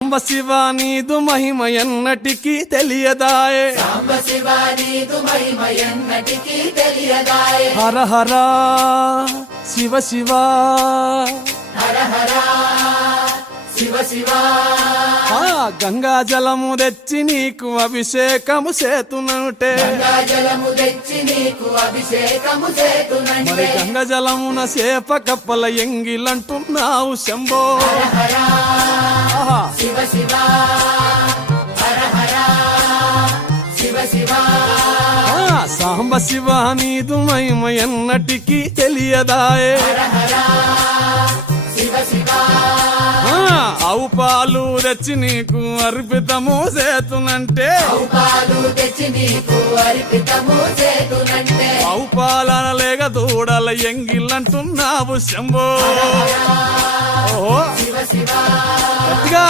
సాంబ శివ నీదు మహిమ ఎన్నటికీ తెలియదాయే, సాంబ శివ నీదు మహిమ ఎన్నటికీ తెలియదాయే. హర హర శివ శివ, హర హర శివ శివ. గంగా జలము తెచ్చి నీకు అభిషేకము చేతునంటే, గంగా జలము తెచ్చి నీకు అభిషేకము చేతునంటే. మరి గంగా జలమున సేప కప్పల ఎంగిలంటున్నావు శంభో. హర హర శివ శివ, హర హర శివ శివ. సాంబ శివ నీదు మహిమ ఎన్నటికీ తెలియదాయే, హర హర శివ శివ. ఆవు పాలు తెచ్చి నీకు అర్పితము చేతునంటే, ఆవు పాలు తెచ్చి నీకు అర్పితము చేతునంటే. ఆవు పాలన లేక దూడల ఎంగిలంటున్నావు శంభో. ఓహో శివ శివ గట్టిగా